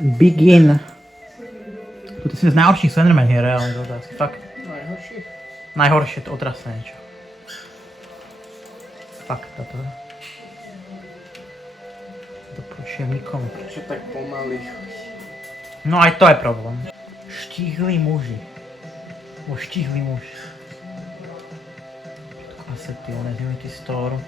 Begin. Toto je z najhorších Slenderman hier, reálne to asi. Fakt. Najhorší? Najhoršie, to otrasné niečo. Fakt, toto. Doporučujem nikomu. Čo tak pomaly? No aj to je problém. Štíhli muži. O štíhli muž. Asety, on je z Unity Store.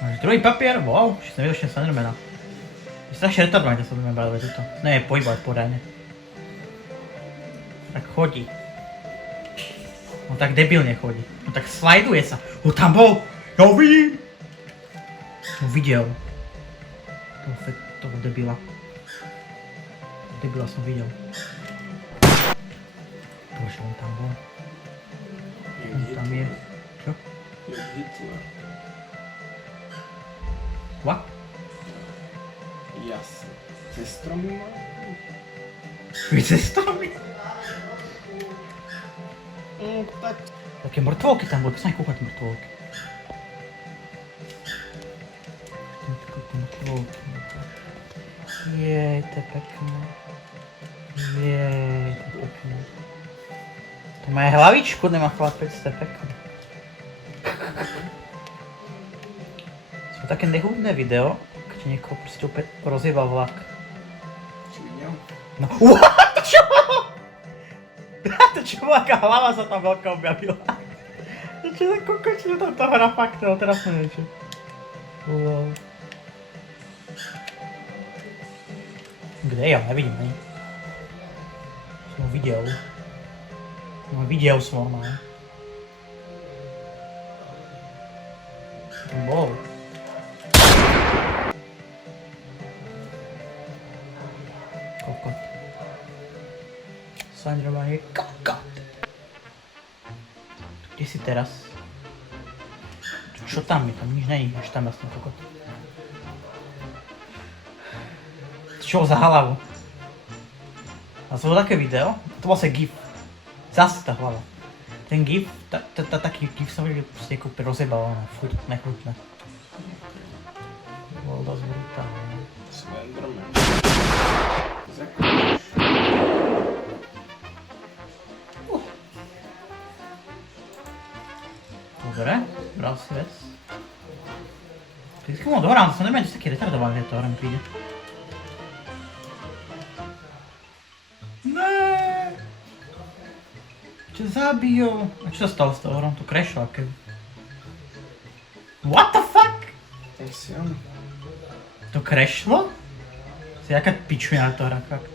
Máš druhý papier? Wow, ešte som videl ešte Slendermana. Je strašne retardovaný ten Slenderman, by the way, tuto. Ne, pohybovať poriadne. Tak chodí. On tak debilne chodí. On tak slajduje sa. On tam bol! Ja ho vidím! Som videl. Toho debila. Debila som videl. Bože, on tam bol. On tam je. Čo? Je Hitler. What? Jasne. Cez stromy má? Vy cez stromy? Tak. Také mŕtvolky tam boli, sa aj kúkať mŕtvolky. Mŕtvolky. Jej, to je pekné. Jej, to je pekné. To má aj hlavičku, nemá chlapec, to je pekné. Sú také nehudné video, keď niekoho proste opäť rozjebal vlak. Či videl? No, what? Čo? To čo, aká hlava sa tam veľká objavila. To čo za kokočina tam to hra fakt, ale teraz neviem čo. Wow. Kde ja? Nevidím, ne? Som ho videl. Videl som ho, no. Tam bol. Kokot. Slenderman je kokot. Kde si teraz? Čo tam je? Tam nič není, až tam jasný kokot. Čo za hlavu? A to bolo také video, to bol sa gif. Zase tá hlava. Ten gif, taký gif som videl proste ako rozjebal, furt nechutné. To bolo dosť brutálne. Slenderman. Dobre, bral si vec. Vždycky mu dohrám, to som neviem, že taký retardovaný, že to hra mi príde. Ne. Čo zabijú? A čo sa stalo s toho hrom? To crashlo aké. What the fuck? Ten si on. To crashlo? Si jaká pičujná to hra, fakt.